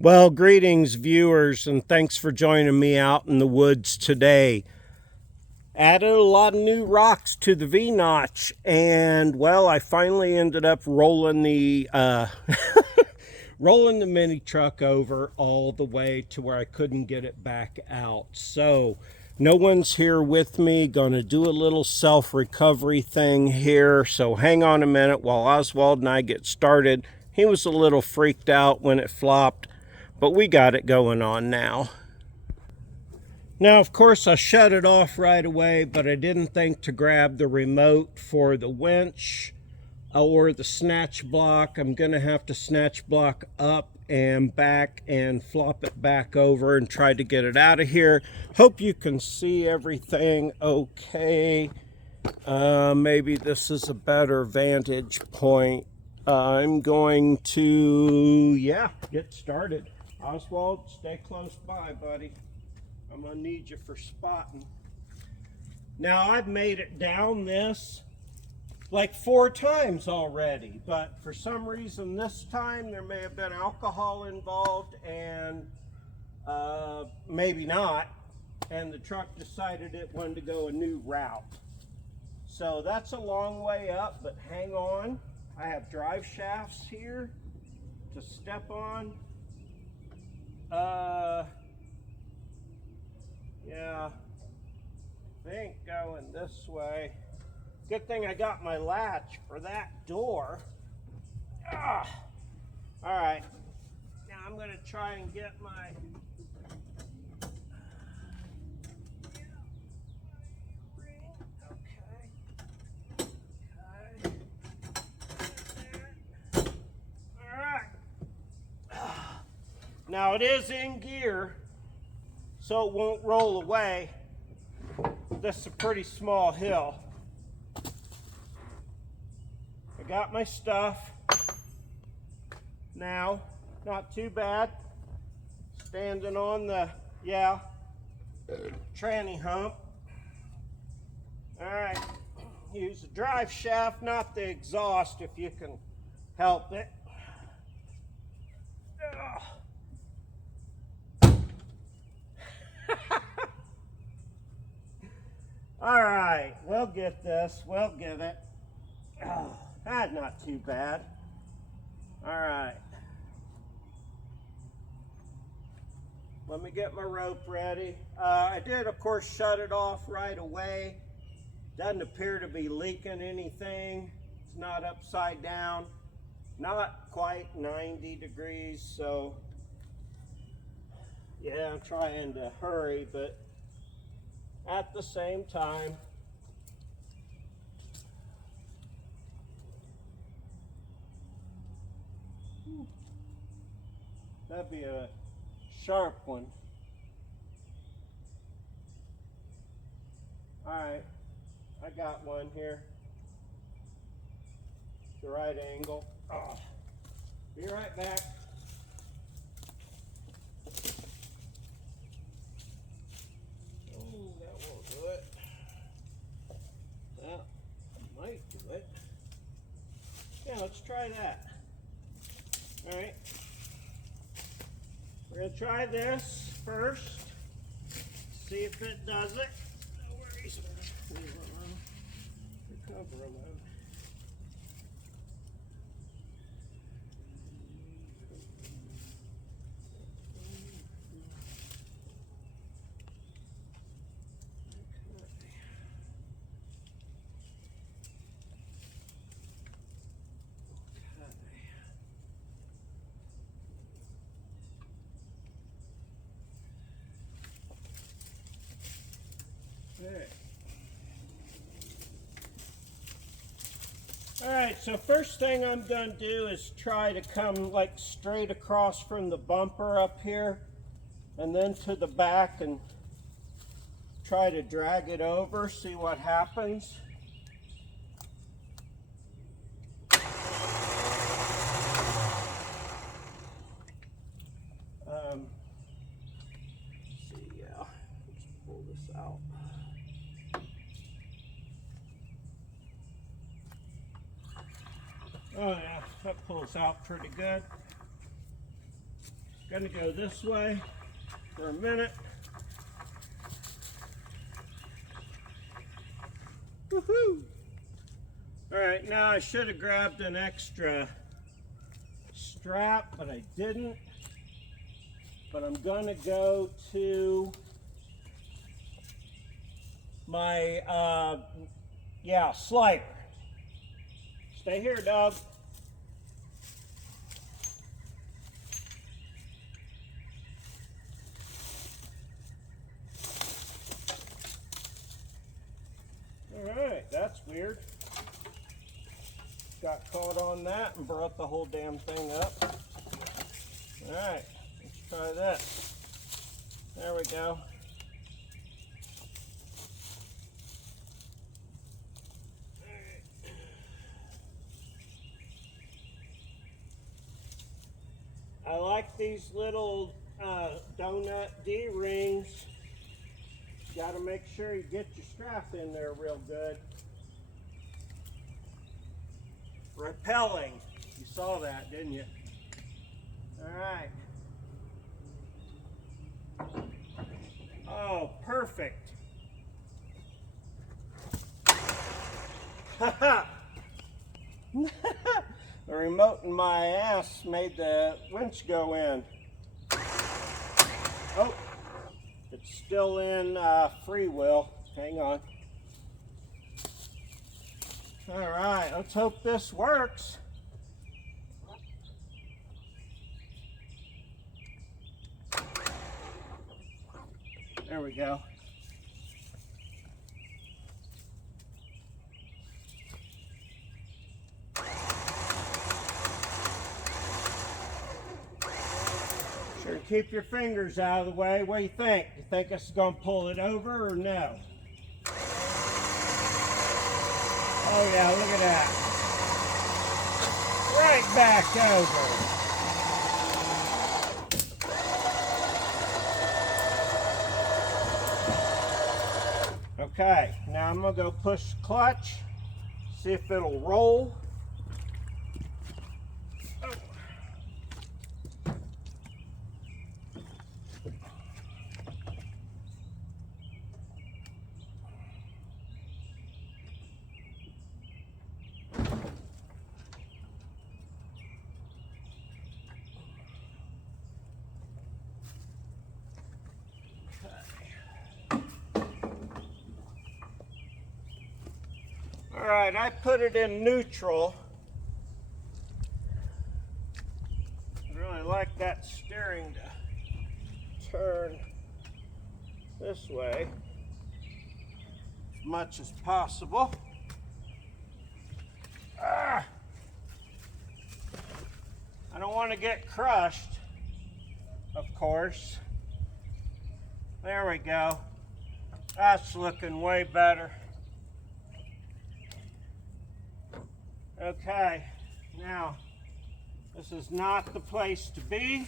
Well, greetings, viewers, and thanks for joining me out in the woods today. Added a lot of new rocks to the V-notch, and well, I finally ended up rolling the rolling the mini truck over all the way to where I couldn't get it back out. So no one's here with me. Gonna do a little self-recovery thing here. So hang on a minute while Oswald and I get started. He was a little freaked out when it flopped, but we got it going on now. Now, of course, I shut it off right away, but I didn't think to grab the remote for the winch or the snatch block. I'm going to have to snatch block up and back and flop it back over and try to get it out of here. Hope you can see everything okay. Maybe this is a better vantage point. I'm going to, get started. Oswald, stay close by, buddy. I'm gonna need you for spotting. Now, I've made it down this like 4 times already, but for some reason this time there may have been alcohol involved and maybe not, and the truck decided it wanted to go a new route. So that's a long way up, but hang on. I have drive shafts here to step on. Yeah, I think going this way. Good thing I got my latch for that door. All right, now I'm going to try and get my Now it is in gear, so it won't roll away. This is a pretty small hill. I got my stuff. Now, not too bad. Standing on the, tranny hump. All right, use the drive shaft, not the exhaust if you can help it. All right, we'll get this. We'll get it. Oh, that's not too bad. All right. Let me get my rope ready. I did, of course, shut it off right away. Doesn't appear to be leaking anything. It's not upside down. Not quite 90 degrees, so yeah, I'm trying to hurry, but at the same time, that'd be a sharp one. All right, I got one here. The right angle. Oh, be right back. Oh, that won't do it. That might do it. Yeah, let's try that. All right. We're going to try this first. See if it does it. No worries. Recover a load. All right, so first thing I'm going to do is try to come like straight across from the bumper up here and then to the back and try to drag it over, see what happens. Let's pull this out. Oh yeah, that pulls out pretty good. Gonna go this way for a minute. Woohoo! All right, now I should have grabbed an extra strap, but I didn't. But I'm gonna go to my, slider. Stay here, dog. Alright, that's weird. Got caught on that and brought the whole damn thing up. Alright, let's try this. There we go. I like these little donut D-rings. Got to make sure you get your strap in there real good. Repelling. You saw that, didn't you? All right. Oh, perfect. Haha. The remote in my ass made the winch go in. Oh, it's still in free will. Hang on. All right, let's hope this works. There we go. Sure, keep your fingers out of the way. What do you think? You think this is going to pull it over or no? Oh yeah, look at that. Right back over. Okay, now I'm going to go push the clutch, see if it'll roll. All right, I put it in neutral. I really like that steering to turn this way as much as possible. I don't want to get crushed, of course. There we go. That's looking way better. Okay, now this is not the place to be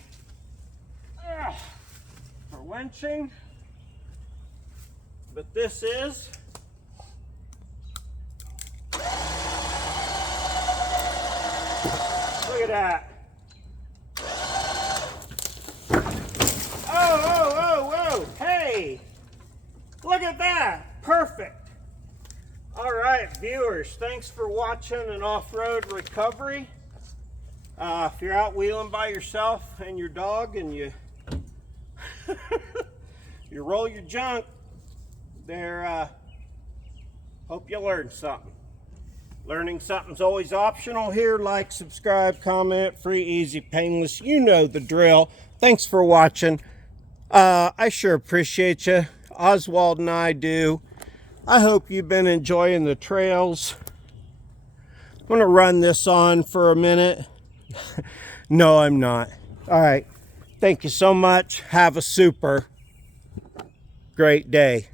for winching, but this is. Look at that. Oh, hey, look at that, perfect. All right, viewers, thanks for watching an off-road recovery. If you're out wheeling by yourself and your dog and you you roll your junk, there, hope you learned something. Learning something's always optional here. Like, subscribe, comment, free, easy, painless. You know the drill. Thanks for watching. I sure appreciate you. Oswald and I do. I hope you've been enjoying the trails. I'm going to run this on for a minute. No, I'm not. All right. Thank you so much. Have a super great day.